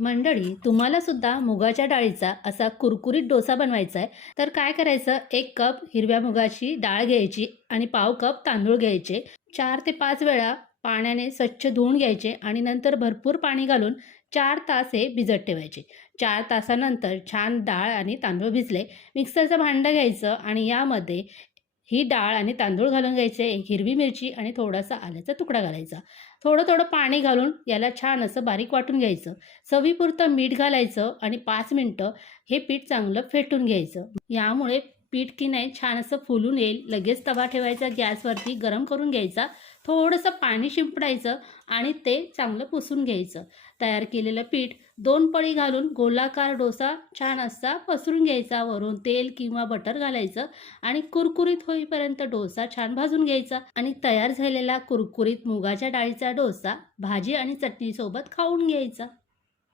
मंडळी, तुम्हाला सुद्धा मुगाच्या डाळीचा असा कुरकुरीत डोसा बनवायचा आहे, तर काय करायचं? 1 कप हिरव्या मुगाची डाळ घ्यायची आणि पाव कप तांदूळ घ्यायचे. 4 ते 5 वेळा पाण्याने स्वच्छ धुवून घ्यायचे आणि नंतर भरपूर पाणी घालून 4 तास हे भिजत ठेवायचे. 4 तासानंतर छान डाळ आणि तांदूळ भिजले, मिक्सरचं भांडं घ्यायचं आणि यामध्ये ही डाळ आणि तांदूळ घालून घ्यायचे, एक हिरवी मिरची आणि थोडासा आल्याचा तुकडा घालायचा. थोडं-थोडं पाणी घालून याला छान असं बारीक वाटून घ्यायचं. चवीपुरतं मीठ घालायचं आणि 5 मिनिटं हे पीठ चांगलं फेटून घ्यायचं. यामुळे पीठ की नाही छान असं फुलून येईल. लगेच तवा ठेवायचा गॅसवरती, गरम करून घ्यायचा. थोडंसं पाणी शिंपडायचं आणि ते चांगलं पुसून घ्यायचं. तयार केलेलं पीठ 2 पळी घालून गोलाकार डोसा छान असा पसरून घ्यायचा. वरून तेल किंवा बटर घालायचं आणि कुरकुरीत होईपर्यंत डोसा छान भाजून घ्यायचा आणि तयार झालेला कुरकुरीत मुगाच्या डाळीचा डोसा भाजी आणि चटणीसोबत खाऊन घ्यायचा.